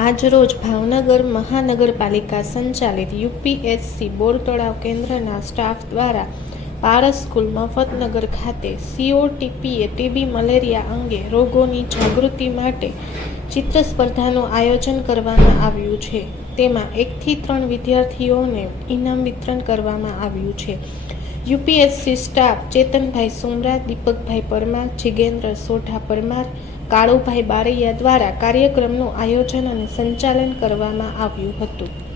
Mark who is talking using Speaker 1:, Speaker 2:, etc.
Speaker 1: આજરોજ ભાવનગર મહાનગરપાલિકા સંચાલિત યુપીએસસી બોર તળાવ કેન્દ્રના સ્ટાફ દ્વારા પારસ સ્કૂલ મફતનગર ખાતે સીઓટીપીએ ટીબી મલેરિયા અંગે રોગોની જાગૃતિ માટે ચિત્ર સ્પર્ધાનું આયોજન કરવામાં આવ્યું છે. તેમાં એકથી ત્રણ વિદ્યાર્થીઓને ઇનામ વિતરણ કરવામાં આવ્યું છે. યુપીએસસી સ્ટાફ ચેતનભાઈ સુમરા દીપકભાઈ પરમાર, જીગેન્દ્ર સોઢા પરમાર કાળુભાઈ બારૈયા દ્વારા કાર્યક્રમનું આયોજન અને સંચાલન કરવામાં આવ્યું હતું.